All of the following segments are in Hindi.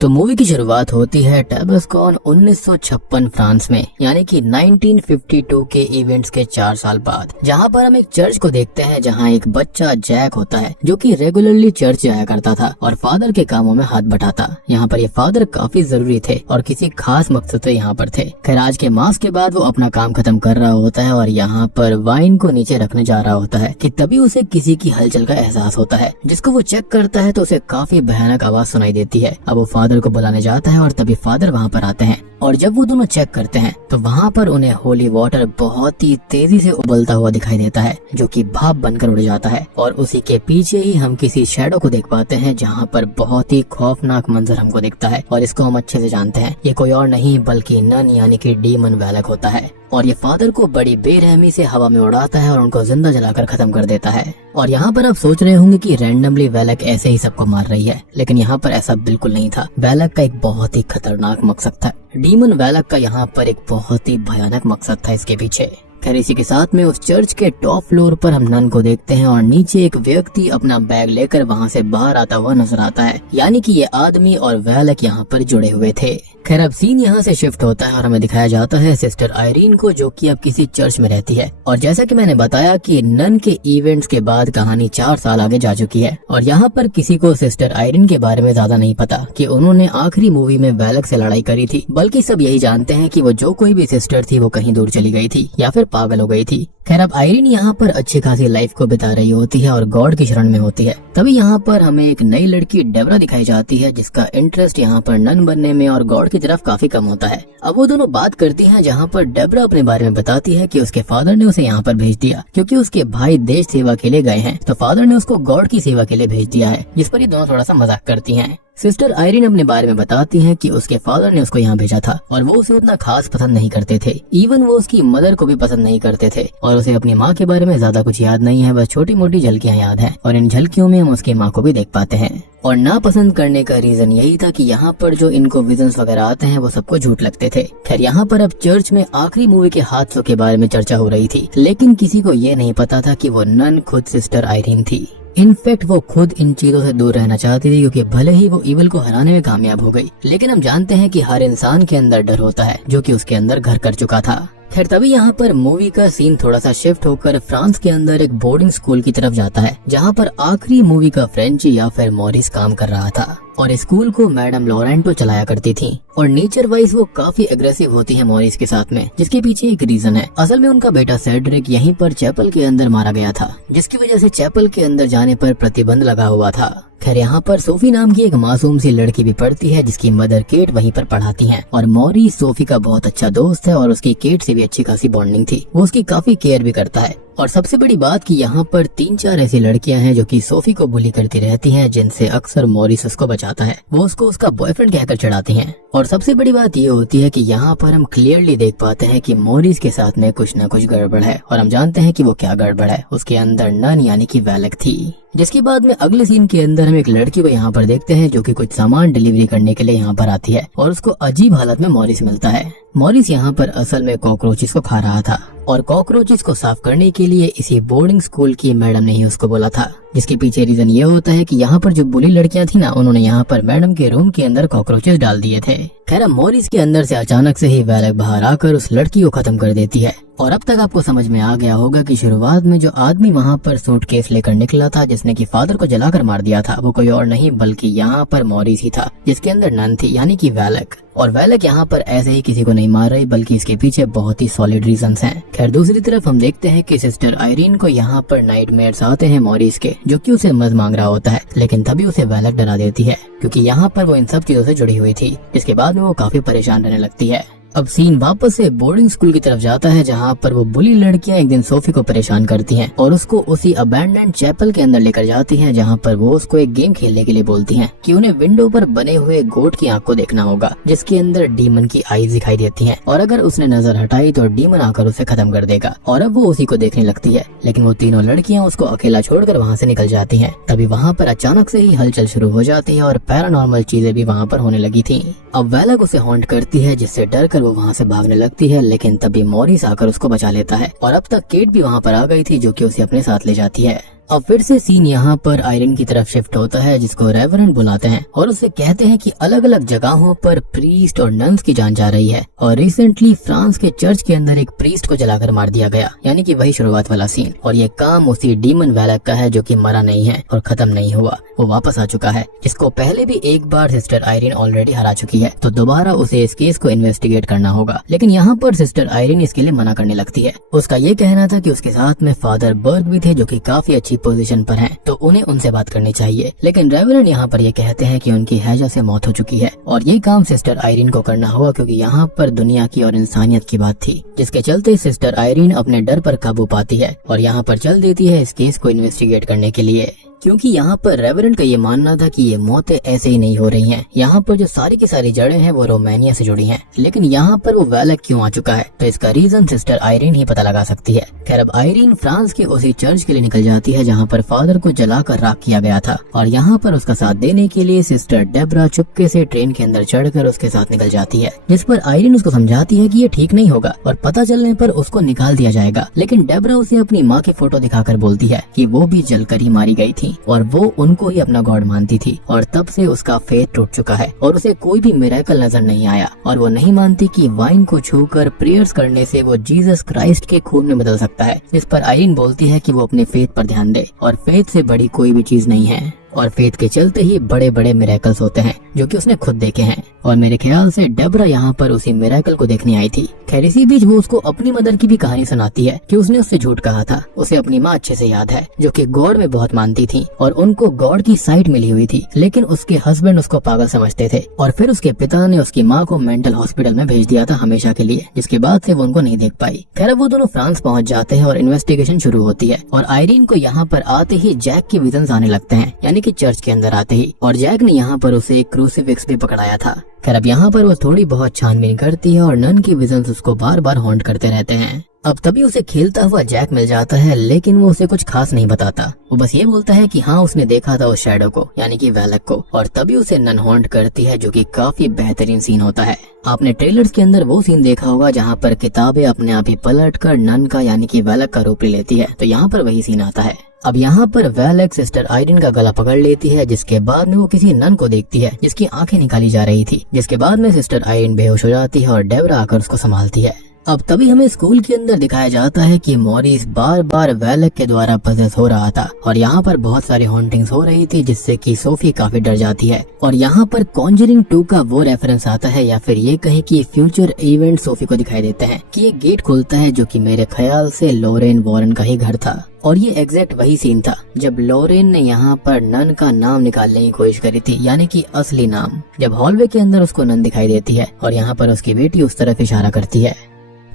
तो मूवी की शुरुआत होती है टैबस्कॉन 1956 फ्रांस में, यानी कि 1952 के इवेंट्स के 4 साल बाद, जहां पर हम एक चर्च को देखते हैं जहां एक बच्चा जैक होता है जो कि रेगुलरली चर्च जाया करता था और फादर के कामों में हाथ बटाता। यहाँ पर ये फादर काफी जरूरी थे और किसी खास मकसद से यहाँ पर थे। खैर आज के मास के बाद वो अपना काम खत्म कर रहा होता है और यहाँ पर वाइन को नीचे रखने जा रहा होता है कि तभी उसे किसी की हलचल का एहसास होता है, जिसको वो चेक करता है तो उसे काफी भयानक आवाज सुनाई देती है। अब वो फादर को बुलाने जाता है और तभी फादर वहाँ पर आते हैं और जब वो दोनों चेक करते हैं तो वहाँ पर उन्हें होली वाटर बहुत ही तेजी से उबलता हुआ दिखाई देता है जो कि भाप बनकर उड़ जाता है और उसी के पीछे ही हम किसी शैडो को देख पाते हैं जहाँ पर बहुत ही खौफनाक मंजर हमको दिखता है और इसको हम अच्छे से जानते हैं। ये कोई और नहीं बल्कि नन यानी कि डीमन वैलक होता है और ये फादर को बड़ी बेरहमी से हवा में उड़ाता है और उनको जिंदा जलाकर खत्म कर देता है। और यहाँ पर आप सोच रहे होंगे कि रैंडमली वैलक ऐसे ही सबको मार रही है, लेकिन यहाँ पर ऐसा बिल्कुल नहीं था। वैलक का एक बहुत ही खतरनाक मकसद था। डीमन वैलक का यहाँ पर एक बहुत ही भयानक मकसद था इसके पीछे। खैर इसी के साथ में उस चर्च के टॉप फ्लोर पर हम नन को देखते हैं और नीचे एक व्यक्ति अपना बैग लेकर वहाँ से बाहर आता हुआ नजर आता है, यानी कि ये आदमी और वैलक यहाँ पर जुड़े हुए थे। खैर अब सीन यहाँ से शिफ्ट होता है और हमें दिखाया जाता है सिस्टर आयरीन को, जो कि अब किसी चर्च में रहती है। और जैसा कि मैंने बताया कि नन के इवेंट्स के बाद कहानी 4 साल आगे जा चुकी है और यहाँ पर किसी को सिस्टर आयरीन के बारे में ज्यादा नहीं पता कि उन्होंने आखिरी मूवी में वैलक से लड़ाई करी थी, बल्कि सब यही जानते हैं कि वो जो कोई भी सिस्टर थी वो कहीं दूर चली गई थी या फिर पागल हो गई थी। खैर अब आयरीन यहाँ पर अच्छी खासी लाइफ को बिता रही होती है और गॉड की शरण में होती है। तभी यहाँ पर हमें एक नई लड़की डेबरा दिखाई जाती है जिसका इंटरेस्ट यहाँ पर नन बनने में और गॉड की तरफ काफी कम होता है। अब वो दोनों बात करती हैं जहाँ पर डेबरा अपने बारे में बताती है कि उसके फादर ने उसे यहाँ पर भेज दिया क्योंकि उसके भाई देश सेवा के लिए गए हैं, तो फादर ने उसको गॉड की सेवा के लिए भेज दिया है, जिस पर ये दोनों थोड़ा सा मजाक करती हैं। सिस्टर आयरीन अपने बारे में बताती हैं कि उसके फादर ने उसको यहाँ भेजा था और वो उसे उतना खास पसंद नहीं करते थे। इवन वो उसकी मदर को भी पसंद नहीं करते थे और उसे अपनी माँ के बारे में ज्यादा कुछ याद नहीं है, बस छोटी मोटी झलकियाँ याद हैं और इन झलकियों में हम उसकी माँ को भी देख पाते हैं। और नापसंद करने का रीजन यही था कि यहाँ पर जो इनको विजन्स वगैरह आते हैं वो सबको झूठ लगते थे। खैर यहाँ पर अब चर्च में आखिरी मूवी के हादसों के बारे में चर्चा हो रही थी, लेकिन किसी को ये नहीं पता था कि वो नन खुद सिस्टर आयरीन थी। इनफैक्ट वो खुद इन चीजों से दूर रहना चाहती थी क्योंकि भले ही वो इवल को हराने में कामयाब हो गई, लेकिन हम जानते हैं कि हर इंसान के अंदर डर होता है जो कि उसके अंदर घर कर चुका था। खैर तभी यहाँ पर मूवी का सीन थोड़ा सा शिफ्ट होकर फ्रांस के अंदर एक बोर्डिंग स्कूल की तरफ जाता है जहाँ पर आखिरी मूवी का फ्रेंची या फिर मॉरिस काम कर रहा था और स्कूल को मैडम लॉरेंटो चलाया करती थी और नेचर वाइज वो काफी एग्रेसिव होती है मॉरिस के साथ में, जिसके पीछे एक रीजन है। असल में उनका बेटा सेड्रिक यहीं पर चैपल के अंदर मारा गया था, जिसकी वजह से चैपल के अंदर जाने पर प्रतिबंध लगा हुआ था। खैर यहाँ पर सोफी नाम की एक मासूम सी लड़की भी पढ़ती है जिसकी मदर केट वहीं पर पढ़ाती हैं और मॉरिस सोफी का बहुत अच्छा दोस्त है और उसकी केट से भी अच्छी खासी बॉन्डिंग थी। वो उसकी काफी केयर भी करता है और सबसे बड़ी बात कि यहाँ पर 3-4 ऐसी लड़कियां हैं जो कि सोफी को बुली करती रहती हैं, जिनसे अक्सर मॉरिस उसको बचाता है। वो उसको उसका बॉयफ्रेंड कहकर चिढ़ाती हैं और सबसे बड़ी बात ये होती है कि यहाँ पर हम क्लियरली देख पाते हैं कि मॉरिस के साथ में कुछ न कुछ गड़बड़ है और हम जानते हैं कि वो क्या गड़बड़ है। उसके अंदर नन यानी कि वैलक थी। जिसके बाद में अगले सीन के अंदर हम एक लड़की को यहाँ पर देखते हैं जो कि कुछ सामान डिलीवरी करने के लिए यहाँ पर आती है और उसको अजीब हालत में मॉरिस मिलता है। मॉरिस यहाँ पर असल में कॉकरोचेस को खा रहा था और कॉकरोचेस को साफ करने के लिए इसी बोर्डिंग स्कूल की मैडम ने ही उसको बोला था, जिसके पीछे रीजन ये होता है कि यहाँ पर जो बुली लड़कियां थी ना, उन्होंने यहाँ पर मैडम के रूम के अंदर कॉकरोचेस डाल दिए थे। खैर मॉरिस के अंदर से अचानक से ही वैलक बाहर आकर उस लड़की को खत्म कर देती है और अब तक आपको समझ में आ गया होगा कि शुरुआत में जो आदमी वहाँ पर सूटकेस लेकर निकला था जिसने कि फादर को जलाकर मार दिया था, वो कोई और नहीं बल्कि यहाँ पर मॉरिस ही था, जिसके अंदर नन थी यानी कि वैलक। और वैलक यहाँ पर ऐसे ही किसी को नहीं मार रही बल्कि इसके पीछे बहुत ही सॉलिड रीजंस हैं। खैर दूसरी तरफ हम देखते हैं कि सिस्टर आयरीन को यहाँ पर नाइटमेयर्स आते हैं मॉरिस के, जो कि उसे मर्द मांग रहा होता है, लेकिन तभी उसे वैलक डरा देती है क्योंकि यहाँ पर वो इन सब चीजों से जुड़ी हुई थी। इसके बाद में वो काफी परेशान रहने लगती है। अब सीन वापस से बोर्डिंग स्कूल की तरफ जाता है जहाँ पर वो बुली लड़कियां एक दिन सोफी को परेशान करती हैं और उसको उसी अबैंडन्ड चैपल के अंदर लेकर जाती हैं जहाँ पर वो उसको एक गेम खेलने के लिए बोलती हैं कि उन्हें विंडो पर बने हुए गोट की आंख को देखना होगा जिसके अंदर डीमन की आईज दिखाई देती हैं और अगर उसने नजर हटाई तो डीमन आकर उसे खत्म कर देगा। और अब वो उसी को देखने लगती है, लेकिन वो तीनों लड़कियां उसको अकेला छोड़कर वहाँ से निकल जाती हैं। तभी वहाँ पर अचानक से ही हलचल शुरू हो जाती है और पैरानॉर्मल चीजें भी वहाँ पर होने लगी थी। अब वैलक उसे हॉन्ट करती है जिससे डर कर वो वहाँ से भागने लगती है, लेकिन तभी मॉरिस आकर उसको बचा लेता है और अब तक केट भी वहाँ पर आ गई थी जो कि उसे अपने साथ ले जाती है। अब फिर से सीन यहाँ पर आयरन की तरफ शिफ्ट होता है, जिसको रेवरेंड बुलाते हैं और उससे कहते हैं कि अलग अलग जगहों पर प्रीस्ट और नन्स की जान जा रही है और रिसेंटली फ्रांस के चर्च के अंदर एक प्रीस्ट को जलाकर मार दिया गया, यानी कि वही शुरुआत वाला सीन। और ये काम उसी डीमन वैलक का है जो कि मरा नहीं है और खत्म नहीं हुआ, वो वापस आ चुका है, जिसको पहले भी एक बार सिस्टर आयरन ऑलरेडी हरा चुकी है। तो दोबारा उसे इस केस को इन्वेस्टिगेट करना होगा। लेकिन यहाँ पर सिस्टर आयरन इसके लिए मना करने लगती है। उसका ये कहना था कि उसके साथ में फादर बर्ग भी थे जो कि काफी अच्छी पोजीशन पर हैं, तो उन्हें उनसे बात करनी चाहिए। लेकिन रेवरेंड यहाँ पर ये कहते हैं कि उनकी हैजा से मौत हो चुकी है और ये काम सिस्टर आयरन को करना होगा, क्योंकि यहाँ पर दुनिया की और इंसानियत की बात थी, जिसके चलते सिस्टर आयरन अपने डर पर काबू पाती है और यहाँ पर चल देती है इस केस को इन्वेस्टिगेट करने के लिए। क्योंकि यहाँ पर रेवरेंड का ये मानना था कि ये मौतें ऐसे ही नहीं हो रही हैं। यहाँ पर जो सारी की सारी जड़ें हैं वो रोमानिया से जुड़ी हैं। लेकिन यहाँ पर वो वैलक क्यों आ चुका है, तो इसका रीजन सिस्टर आयरन ही पता लगा सकती है। खैर अब आयरन फ्रांस के उसी चर्च के लिए निकल जाती है जहाँ पर फादर को जलाकर राख किया गया था और यहाँ पर उसका साथ देने के लिए सिस्टर डेब्रा चुपके से ट्रेन के अंदर चढ़कर उसके साथ निकल जाती है, जिस पर आयरन उसको समझाती है कि ये ठीक नहीं होगा और पता चलने पर उसको निकाल दिया जाएगा। लेकिन डेब्रा उसे अपनी माँ की फोटो दिखाकर बोलती है कि वो भी जलकर ही मारी गई थी और वो उनको ही अपना गॉड मानती थी और तब से उसका फेथ टूट चुका है और उसे कोई भी मिरेकल नजर नहीं आया और वो नहीं मानती कि वाइन को छूकर प्रेयर्स करने से वो जीसस क्राइस्ट के खून में बदल सकता है। इस पर आयरन बोलती है कि वो अपने फेथ पर ध्यान दे और फेथ से बड़ी कोई भी चीज नहीं है और फेथ के चलते ही बड़े बड़े मिरेकल्स होते हैं जो कि उसने खुद देखे हैं और मेरे ख्याल से डेब्रा यहाँ पर उसी मिरेकल को देखने आई थी। खैर इसी बीच वो उसको अपनी मदर की भी कहानी सुनाती है कि उसने उससे झूठ कहा था। उसे अपनी माँ अच्छे से याद है जो कि गॉड में बहुत मानती थी और उनको गॉड की साइट मिली हुई थी, लेकिन उसके हस्बैंड उसको पागल समझते थे और फिर उसके पिता ने उसकी माँ को मेंटल हॉस्पिटल में भेज दिया था हमेशा के लिए, जिसके बाद से वो उनको नहीं देख पाई। खैर वो दोनों फ्रांस पहुँच जाते हैं और इन्वेस्टिगेशन शुरू होती है और आयरन को यहाँ पर आते ही जैक के विजन्स आने लगते हैं, यानी कि चर्च के अंदर आते ही, और जैक ने यहाँ पर उसे एक क्रूसीफिक्स भी पकड़ाया था। खैर अब यहाँ पर वो थोड़ी बहुत छानबीन करती है और नन के विजन्स उसको बार बार हॉन्ट करते रहते हैं। अब तभी उसे खेलता हुआ जैक मिल जाता है, लेकिन वो उसे कुछ खास नहीं बताता। वो बस ये बोलता है कि हाँ उसने देखा था उस शैडो को, यानी कि वैलक को, और तभी उसे नन हॉन्ट करती है जो कि काफी बेहतरीन सीन होता है। आपने ट्रेलर्स के अंदर वो सीन देखा होगा जहाँ पर किताबें अपने आप ही पलटकर नन का यानी कि वैलक का रूप ले लेती है, तो यहाँ पर वही सीन आता है। अब यहाँ पर वैलक सिस्टर आयरन का गला पकड़ लेती है, जिसके बाद में वो किसी नन को देखती है जिसकी आंखें निकाली जा रही थी, जिसके बाद में सिस्टर आयरन बेहोश हो जाती है और डेब्रा आकर उसको संभालती है। अब तभी हमें स्कूल के अंदर दिखाया जाता है कि मॉरिस बार बार वैलक के द्वारा पजेस हो रहा था और यहाँ पर बहुत सारी हॉन्टिंग्स हो रही थी, जिससे कि सोफी काफी डर जाती है। और यहाँ पर कॉन्जरिंग 2 का वो रेफरेंस आता है, या फिर ये कहें कि फ्यूचर इवेंट सोफी को दिखाई देते हैं कि एक गेट खुलता है जो कि मेरे ख्याल से लॉरेन वॉरेन का ही घर था। और ये एग्जैक्ट वही सीन था जब लॉरेन ने यहाँ पर नन का नाम निकालने की कोशिश करी थी, यानी कि असली नाम। जब हॉलवे के अंदर उसको नन दिखाई देती है और यहाँ पर उसकी बेटी उस तरफ इशारा करती है,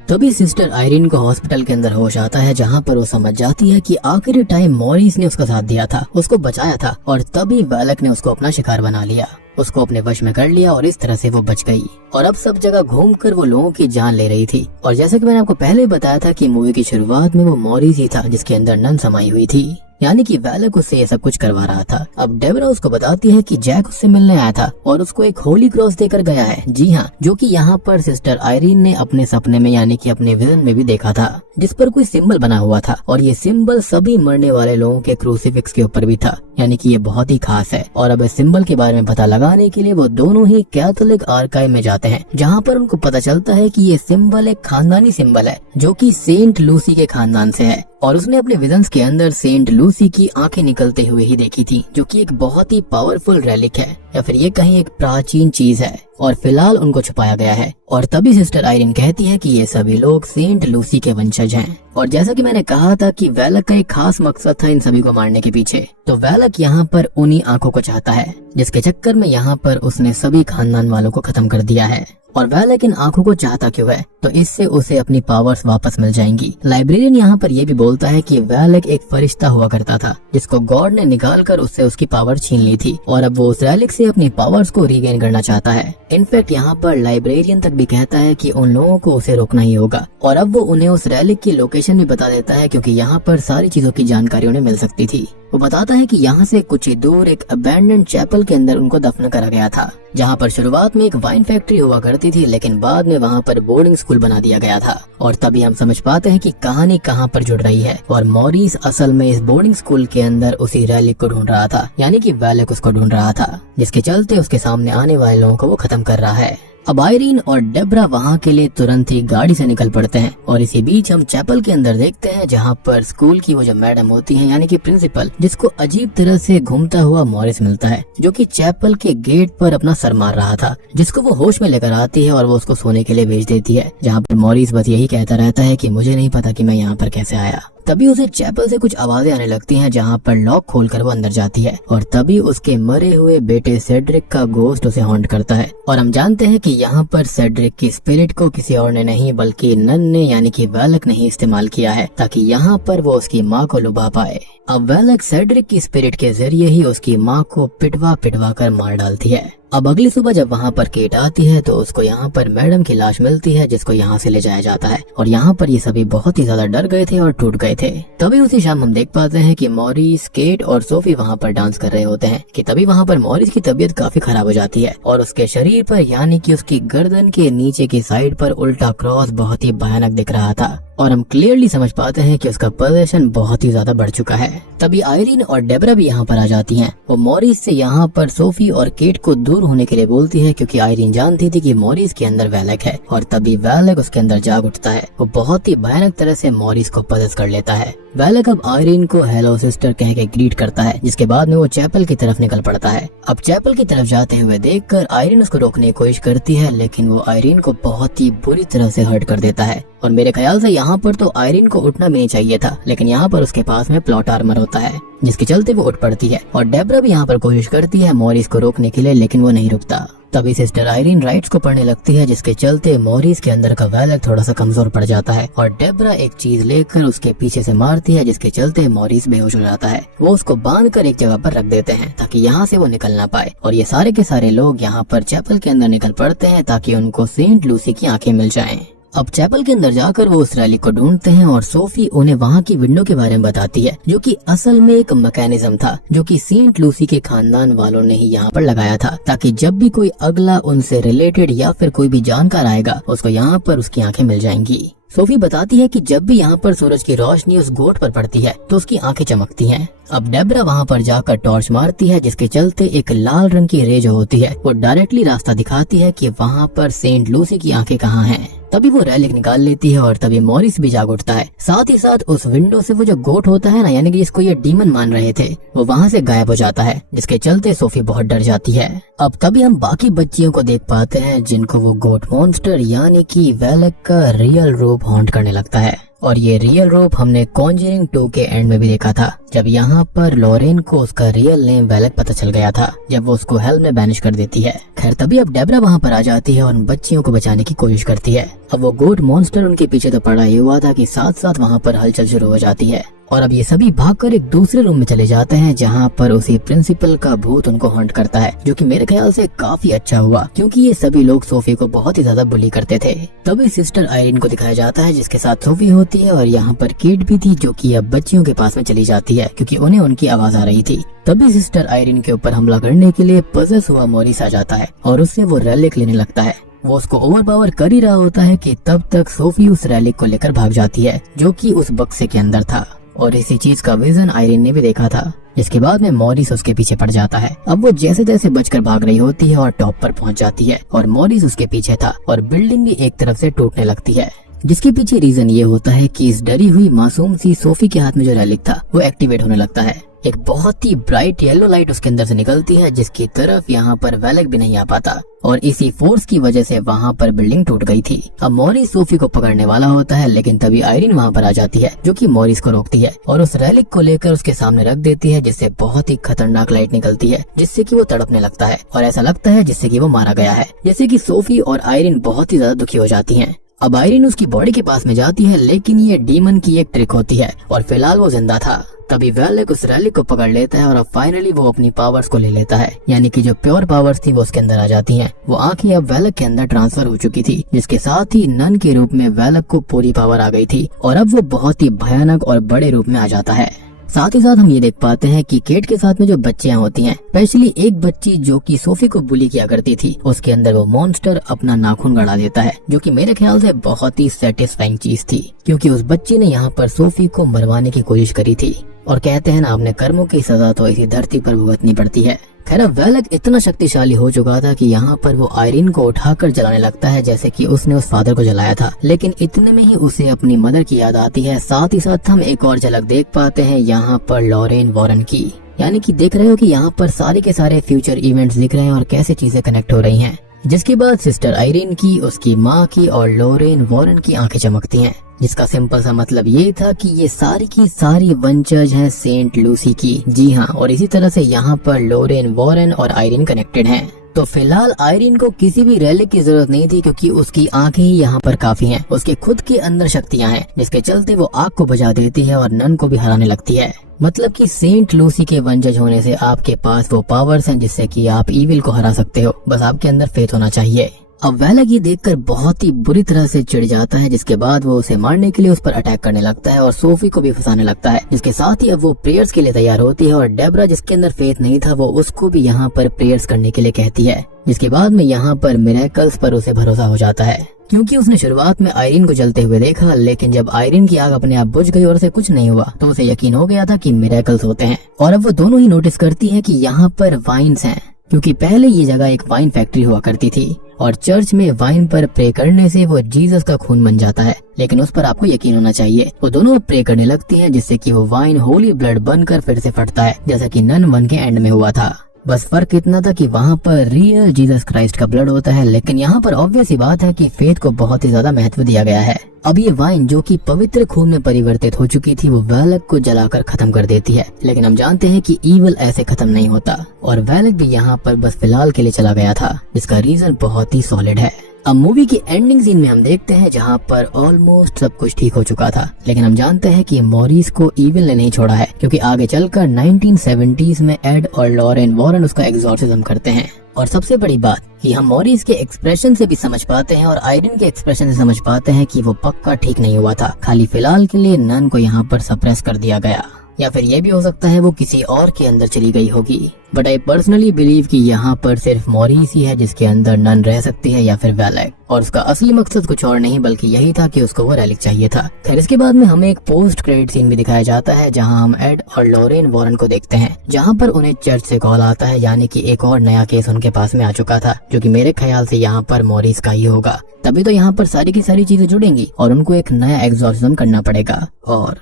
तभी सिस्टर आयरन को हॉस्पिटल के अंदर होश आता है, जहाँ पर वो समझ जाती है कि आखिरी टाइम मॉरिस ने उसका साथ दिया था, उसको बचाया था और तभी वैलक ने उसको अपना शिकार बना लिया, उसको अपने वश में कर लिया और इस तरह से वो बच गई। और अब सब जगह घूमकर वो लोगों की जान ले रही थी। और जैसे कि मैंने आपको पहले बताया था कि मूवी की शुरुआत में वो मॉरिस ही था जिसके अंदर नन समाई हुई थी, यानी कि वैलक उससे ये सब कुछ करवा रहा था। अब डेब्रा उसको बताती है कि जैक उससे मिलने आया था और उसको एक होली क्रॉस देकर गया है। जी हाँ, जो कि यहाँ पर सिस्टर आयरन ने अपने सपने में यानी कि अपने विजन में भी देखा था, जिस पर कोई सिंबल बना हुआ था और ये सिंबल सभी मरने वाले लोगों के क्रूसीफिक्स के ऊपर भी था, यानी कि ये बहुत ही खास है। और अब इस सिंबल के बारे में पता लगाने के लिए वो दोनों ही कैथोलिक आर्काइव में जाते हैं, जहाँ पर उनको पता चलता है कि ये सिंबल एक खानदानी सिंबल है जो कि सेंट लूसी के खानदान से है। और उसने अपने विजन्स के अंदर सेंट लूसी की आंखें निकलते हुए ही देखी थी, जो कि एक बहुत ही पावरफुल रेलिक है, या फिर ये कहीं एक प्राचीन चीज है और फिलहाल उनको छुपाया गया है। और तभी सिस्टर आयरन कहती है कि ये सभी लोग सेंट लूसी के वंशज हैं। और जैसा कि मैंने कहा था कि वैलक का एक खास मकसद था इन सभी को मारने के पीछे, तो वैलक यहाँ पर उन्हीं आंखों को चाहता है जिसके चक्कर में यहाँ पर उसने सभी खानदान वालों को खत्म कर दिया है। और वैलक इन आंखों को चाहता क्यों है, तो इससे उसे अपनी पावर्स वापस मिल जाएंगी। लाइब्रेरियन यहाँ पर यह भी बोलता है कि वैलक एक फरिश्ता हुआ करता था जिसको गॉड ने निकाल कर उससे उसकी पावर छीन ली थी और अब वो उस रेलिक से अपनी पावर्स को रीगेन करना चाहता है। इनफैक्ट यहाँ पर लाइब्रेरियन तक भी कहता है कि उन लोगों को उसे रोकना ही होगा और अब वो उन्हें उस रेलिक की लोकेशन भी बता देता है, क्योंकि यहाँ पर सारी चीजों की जानकारी उन्हें मिल सकती थी। वो बताता है कि यहाँ से कुछ ही दूर एक अबैंडन्ड चैपल के अंदर उनको दफन करा गया था, जहाँ पर शुरुआत में एक वाइन फैक्ट्री हुआ करती थी, लेकिन बाद में वहाँ पर बोर्डिंग स्कूल बना दिया गया था। और तभी हम समझ पाते हैं कि कहानी कहाँ पर जुड़ रही है। और मॉरिस असल में इस बोर्डिंग स्कूल के अंदर उसी रेलिक को ढूंढ रहा था, यानी कि वेलेक उसको ढूंढ रहा था, जिसके चलते उसके सामने आने वाले लोगों को वो खत्म कर रहा है। अब आयरीन और डेब्रा वहाँ के लिए तुरंत ही गाड़ी से निकल पड़ते हैं और इसी बीच हम चैपल के अंदर देखते हैं, जहाँ पर स्कूल की वो जो मैडम होती है, यानी कि प्रिंसिपल, जिसको अजीब तरह से घूमता हुआ मॉरिस मिलता है, जो कि चैपल के गेट पर अपना सर मार रहा था, जिसको वो होश में लेकर आती है और वो उसको सोने के लिए भेज देती है, जहाँ पर मॉरिस बस यही कहता रहता है कि मुझे नहीं पता कि मैं यहाँ पर कैसे आया। तभी उसे चैपल से कुछ आवाजें आने लगती हैं, जहाँ पर लॉक खोलकर वो अंदर जाती है और तभी उसके मरे हुए बेटे सेड्रिक का गोस्ट उसे हॉन्ट करता है। और हम जानते हैं कि यहाँ पर सेड्रिक की स्पिरिट को किसी और ने नहीं बल्कि नन ने, यानी कि वेलेक ने ही इस्तेमाल किया है, ताकि यहाँ पर वो उसकी माँ को लुभा पाए। अब वेलेक सेड्रिक की स्पिरिट के जरिए ही उसकी माँ को पिटवा पिटवा कर मार डालती है। अब अगली सुबह जब वहाँ पर केट आती है तो उसको यहाँ पर मैडम की लाश मिलती है, जिसको यहाँ से ले जाया जाता है। और यहाँ पर ये सभी बहुत ही ज्यादा डर गए थे और टूट गए थे। तभी उसी शाम हम देख पाते हैं कि मॉरिस, केट और सोफी वहाँ पर डांस कर रहे होते हैं कि तभी वहाँ पर मॉरिस की तबीयत काफी खराब हो जाती है और उसके शरीर पर, यानी कि उसकी गर्दन के नीचे की साइड पर उल्टा क्रॉस बहुत ही भयानक दिख रहा था। और हम क्लियरली समझ पाते हैं कि उसका पोजीशन बहुत ही ज्यादा बढ़ चुका है। तभी आयरीन और डेब्रा भी यहाँ पर आ जाती हैं। वो मॉरिस से यहाँ पर सोफी और केट को दूर होने के लिए बोलती है, क्योंकि आयरीन जानती थी कि मॉरिस के अंदर वेलेक है। और तभी वेलेक उसके अंदर जाग उठता है। वो बहुत ही भयानक तरह से मॉरिस को पजेस कर लेता है। वेलेक अब आयरीन को हेलो सिस्टर कह के ग्रीट करता है, जिसके बाद में वो चैपल की तरफ निकल पड़ता है। अब चैपल की तरफ जाते हुए देखकर आयरीन उसको रोकने की कोशिश करती है, लेकिन वो आयरीन को बहुत ही बुरी तरह से हर्ट कर देता है। और मेरे ख्याल से यहाँ पर तो आयरीन को उठना भी नहीं चाहिए था, लेकिन यहाँ पर उसके पास में प्लॉट आर्मर होता है, जिसके चलते वो उठ पड़ती है। और डेब्रा भी यहाँ पर कोशिश करती है मॉरिस को रोकने के लिए, लेकिन वो नहीं रुकता। तभी सिस्टर आयरीन राइट्स को पढ़ने लगती है, जिसके चलते मॉरिस के अंदर का वेलेक थोड़ा सा कमजोर पड़ जाता है और डेब्रा एक चीज लेकर उसके पीछे से मारती है, जिसके चलते मॉरिस बेहोश हो जाता है। वो उसको बांधकर एक जगह पर रख देते हैं ताकि यहाँ से वो निकल ना पाए। और ये सारे के सारे लोग यहाँ पर चैपल के अंदर निकल पड़ते हैं ताकि उनको सेंट लूसी की आंखें मिल जाएं। अब चैपल के अंदर जाकर वो उस रैली को ढूंढते हैं और सोफी उन्हें वहाँ की विंडो के बारे में बताती है, जो कि असल में एक मैकेनिज्म था, जो कि सेंट लूसी के खानदान वालों ने ही यहाँ पर लगाया था, ताकि जब भी कोई अगला उनसे रिलेटेड या फिर कोई भी जानकार आएगा, उसको यहाँ पर उसकी आंखें मिल जाएंगी। सोफी बताती है कि जब भी यहाँ पर सूरज की रोशनी उस गोट पर पड़ती है तो उसकी आंखें चमकती हैं। अब डेब्रा वहाँ पर जाकर टॉर्च मारती है, जिसके चलते एक लाल रंग की रे जो होती है वो डायरेक्टली रास्ता दिखाती है कि वहाँ पर सेंट लूसी की आंखें कहाँ हैं। तभी वो रेलिक निकाल लेती है और तभी मॉरिस भी जाग उठता है। साथ ही साथ उस विंडो से वो जो गोट होता है ना, यानी कि जिसको ये डीमन मान रहे थे, वो वहाँ से गायब हो जाता है, जिसके चलते सोफी बहुत डर जाती है। अब तभी हम बाकी बच्चियों को देख पाते हैं, जिनको वो गोट मॉन्स्टर यानी कि वेलेक का रियल रूप हॉन्ट करने लगता है। और ये रियल रूप हमने कॉन्जरिंग 2 के एंड में भी देखा था, जब यहाँ पर लॉरेन को उसका रियल नेम वेलेक पता चल गया था, जब वो उसको हेल में बैनिश कर देती है। खैर तभी अब डेब्रा वहाँ पर आ जाती है और उन बच्चियों को बचाने की कोशिश करती है। अब वो गोट मॉन्स्टर उनके पीछे तो पड़ा ही हुआ था कि साथ साथ वहाँ पर हलचल शुरू हो जाती है। और अब ये सभी भागकर एक दूसरे रूम में चले जाते हैं, जहाँ पर उसी प्रिंसिपल का भूत उनको हंट करता है, जो कि मेरे ख्याल से काफी अच्छा हुआ, क्योंकि ये सभी लोग सोफी को बहुत ही ज्यादा बुली करते थे। तभी सिस्टर आयरीन को दिखाया जाता है, जिसके साथ सोफी होती है और यहाँ पर केट भी थी, जो कि अब बच्चियों के पास में चली जाती है, क्योंकि उन्हें उनकी आवाज आ रही थी। तभी सिस्टर आयरीन के ऊपर हमला करने के लिए पजेस हुआ मॉरिस आ जाता है और उससे वो रेलिक लेने लगता है। वो उसको ओवरपावर कर ही रहा होता है कि तब तक सोफी उस रेलिक को लेकर भाग जाती है, जो कि उस बक्से के अंदर था। और इसी चीज का विजन आयरीन ने भी देखा था, जिसके बाद में मॉरिस उसके पीछे पड़ जाता है। अब वो जैसे तैसे बचकर भाग रही होती है और टॉप पर पहुंच जाती है और मॉरिस उसके पीछे था और बिल्डिंग भी एक तरफ से टूटने लगती है, जिसके पीछे रीजन ये होता है कि इस डरी हुई मासूम सी सोफी के हाथ में जो रेलिक था वो एक्टिवेट होने लगता है। एक बहुत ही ब्राइट येलो लाइट उसके अंदर से निकलती है, जिसकी तरफ यहाँ पर वेलेक भी नहीं आ पाता और इसी फोर्स की वजह से वहाँ पर बिल्डिंग टूट गई थी। अब मॉरिस सोफी को पकड़ने वाला होता है, लेकिन तभी आयरीन वहाँ पर आ जाती है, जो कि मॉरिस को रोकती है और उस रेलिक को लेकर उसके सामने रख देती है, जिससे बहुत ही खतरनाक लाइट निकलती है, जिससे कि वो तड़पने लगता है और ऐसा लगता है जिससे कि वो मारा गया है। जैसे कि सोफी और आयरीन बहुत ही ज्यादा दुखी हो जाती हैं। अब आयरीन उसकी बॉडी के पास में जाती है, लेकिन ये डीमन की एक ट्रिक होती है और फिलहाल वो जिंदा था। तभी वेलेक उस रेलिक को पकड़ लेता है और अब फाइनली वो अपनी पावर्स को ले लेता है, यानी कि जो प्योर पावर्स थी वो उसके अंदर आ जाती हैं। वो आंखें अब वेलेक के अंदर ट्रांसफर हो चुकी थी, जिसके साथ ही नन के रूप में वेलेक को पूरी पावर आ गई थी और अब वो बहुत ही भयानक और बड़े रूप में आ जाता है। साथ ही साथ हम ये देख पाते हैं कि केट के साथ में जो बच्चियां होती हैं, स्पेशली एक बच्ची जो कि सोफी को बुली किया करती थी, उसके अंदर वो मॉन्स्टर अपना नाखून गड़ा देता है, जो कि मेरे ख्याल से बहुत ही सेटिस्फाइंग चीज थी, क्योंकि उस बच्ची ने यहाँ पर सोफी को मरवाने की कोशिश करी थी। और कहते हैं ना, अपने कर्मों की सजा तो इसी धरती पर भुगतनी पड़ती है। खैर, अब वेलक इतना शक्तिशाली हो चुका था कि यहाँ पर वो आयरीन को उठाकर जलाने लगता है, जैसे कि उसने उस फादर को जलाया था। लेकिन इतने में ही उसे अपनी मदर की याद आती है। साथ ही साथ हम एक और झलक देख पाते हैं यहाँ पर लॉरेन वॉरेन की, यानी कि देख रहे हो कि यहाँ पर सारे के सारे फ्यूचर इवेंट्स दिख रहे हैं और कैसे चीजें कनेक्ट हो रही हैं। जिसके बाद सिस्टर आयरीन की, उसकी माँ की और लॉरेन वॉरेन की आंखें चमकती हैं, जिसका सिंपल सा मतलब ये था कि ये सारी की सारी वंशज हैं सेंट लूसी की। जी हाँ, और इसी तरह से यहाँ पर लॉरेन वॉरेन और आयरीन कनेक्टेड हैं। तो फिलहाल आयरीन को किसी भी रैलिक की जरूरत नहीं थी, क्योंकि उसकी आंखें ही यहाँ पर काफी हैं। उसके खुद के अंदर शक्तियाँ हैं, जिसके चलते वो आग को बुझा देती है और नन को भी हराने लगती है। मतलब कि सेंट लूसी के वंशज होने से आपके पास वो पावर्स हैं जिससे कि आप इविल को हरा सकते हो, बस आपके अंदर फेथ होना चाहिए। अब वेलक ये देखकर बहुत ही बुरी तरह से चिढ़ जाता है, जिसके बाद वो उसे मारने के लिए उस पर अटैक करने लगता है और सोफी को भी फंसाने लगता है। जिसके साथ ही अब वो प्रेयर्स के लिए तैयार होती है और डेब्रा, जिसके अंदर फेथ नहीं था, वो उसको भी यहाँ पर प्रेयर्स करने के लिए कहती है। जिसके बाद में यहाँ पर मिरेकल्स पर उसे भरोसा हो जाता है, क्योंकि उसने शुरुआत में आयरीन को जलते हुए देखा, लेकिन जब आयरीन की आग अपने आप बुझ गई और उसे कुछ नहीं हुआ, तो उसे यकीन हो गया था कि मिरेकल्स होते हैं। और अब वो दोनों ही नोटिस करती है कि यहाँ पर वाइन्स हैं, क्योंकि पहले ये जगह एक वाइन फैक्ट्री हुआ करती थी और चर्च में वाइन पर प्रे करने से वो जीसस का खून बन जाता है। लेकिन उस पर आपको यकीन होना चाहिए। वो दोनों प्रे करने लगती हैं, जिससे कि वो वाइन होली ब्लड बनकर फिर से फटता है, जैसा कि नन 1 के एंड में हुआ था। बस फर्क इतना था कि वहाँ पर रियल जीसस क्राइस्ट का ब्लड होता है, लेकिन यहाँ पर ऑब्वियस ही बात है कि फेथ को बहुत ही ज्यादा महत्व दिया गया है। अब ये वाइन जो कि पवित्र खून में परिवर्तित हो चुकी थी, वो वेलक को जलाकर खत्म कर देती है। लेकिन हम जानते हैं कि ईवल ऐसे खत्म नहीं होता, और वेलक भी यहाँ पर बस फिलहाल के लिए चला गया था, जिसका रीजन बहुत ही सॉलिड है। अब मूवी की एंडिंग सीन में हम देखते हैं जहाँ पर ऑलमोस्ट सब कुछ ठीक हो चुका था, लेकिन हम जानते हैं कि मॉरिस को ईविल ने नहीं छोड़ा है, क्योंकि आगे चलकर 1970s में एड और लॉरेन वॉरेन उसका एग्जॉर्सिज्म करते हैं। और सबसे बड़ी बात कि हम मॉरिस के एक्सप्रेशन से भी समझ पाते हैं और आयरन के एक्सप्रेशन से समझ पाते हैं कि वो पक्का ठीक नहीं हुआ था, खाली फिलहाल के लिए नन को यहाँ पर सप्रेस कर दिया गया, या फिर ये भी हो सकता है वो किसी और के अंदर चली गई होगी। बट आई पर्सनली बिलीव कि यहाँ पर सिर्फ मॉरिस ही है जिसके अंदर नन रह सकती है, या फिर वेलक, और उसका असली मकसद कुछ और नहीं बल्कि यही था कि उसको वो रेलिक चाहिए था। खैर, इसके बाद में हमें एक पोस्ट क्रेडिट सीन भी दिखाया जाता है, जहाँ हम एड और लॉरेन वॉरेन को देखते हैं, जहाँ पर उन्हें चर्च से कॉल आता है, यानी कि एक और नया केस उनके पास में आ चुका था, जो कि मेरे ख्याल से यहाँ पर मॉरिस का ही होगा। तभी तो यहाँ पर सारी की सारी चीजें जुड़ेंगी और उनको एक नया एग्जॉर्सिज्म करना पड़ेगा। और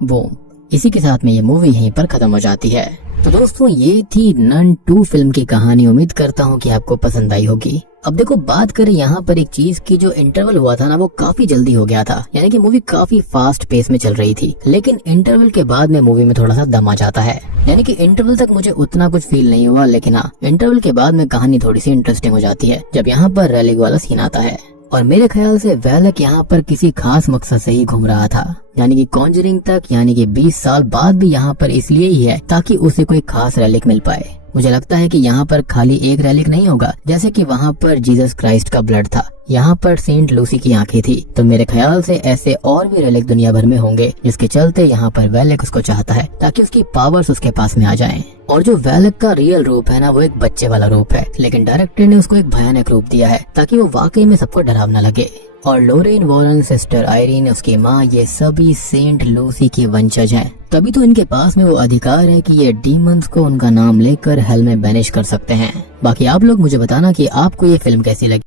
बूम, इसी के साथ में ये मूवी यहीं पर खत्म हो जाती है। तो दोस्तों, ये थी नन 2 फिल्म की कहानी। उम्मीद करता हूँ कि आपको पसंद आई होगी। अब देखो, बात करें यहाँ पर एक चीज की, जो इंटरवल हुआ था ना, वो काफी जल्दी हो गया था, यानी कि मूवी काफी फास्ट पेस में चल रही थी। लेकिन इंटरवल के बाद में मूवी में थोड़ा सा दम आ जाता है, यानी कि इंटरवल तक मुझे उतना कुछ फील नहीं हुआ, लेकिन हाँ, इंटरवल के बाद में कहानी थोड़ी सी इंटरेस्टिंग हो जाती है, जब यहाँ पर रेलिक वाला सीन आता है। और मेरे ख्याल से वेलक यहाँ पर किसी खास मकसद से ही घूम रहा था, यानी कि कॉन्जरिंग तक, यानी कि 20 साल बाद भी यहाँ पर इसलिए ही है ताकि उसे कोई खास रेलिक मिल पाए। मुझे लगता है कि यहाँ पर खाली एक रेलिक नहीं होगा, जैसे कि वहाँ पर जीसस क्राइस्ट का ब्लड था, यहाँ पर सेंट लूसी की आंखें थी, तो मेरे ख्याल से ऐसे और भी रेलिक दुनिया भर में होंगे, जिसके चलते यहाँ पर वेलक उसको चाहता है ताकि उसकी पावर्स उसके पास में आ जाएं। और जो वेलक का रियल रूप है ना, वो एक बच्चे वाला रूप है, लेकिन डायरेक्टर ने उसको एक भयानक रूप दिया है ताकि वो वाकई में सबको डरावना लगे। और लॉरेन वॉरेन, सिस्टर आयरीन, उसकी माँ, ये सभी सेंट लूसी की वंशज हैं, तभी तो इनके पास में वो अधिकार है कि ये डीमंस को उनका नाम लेकर हेल में बैनिश कर सकते हैं। बाकी आप लोग मुझे बताना कि आपको ये फिल्म कैसी लगी।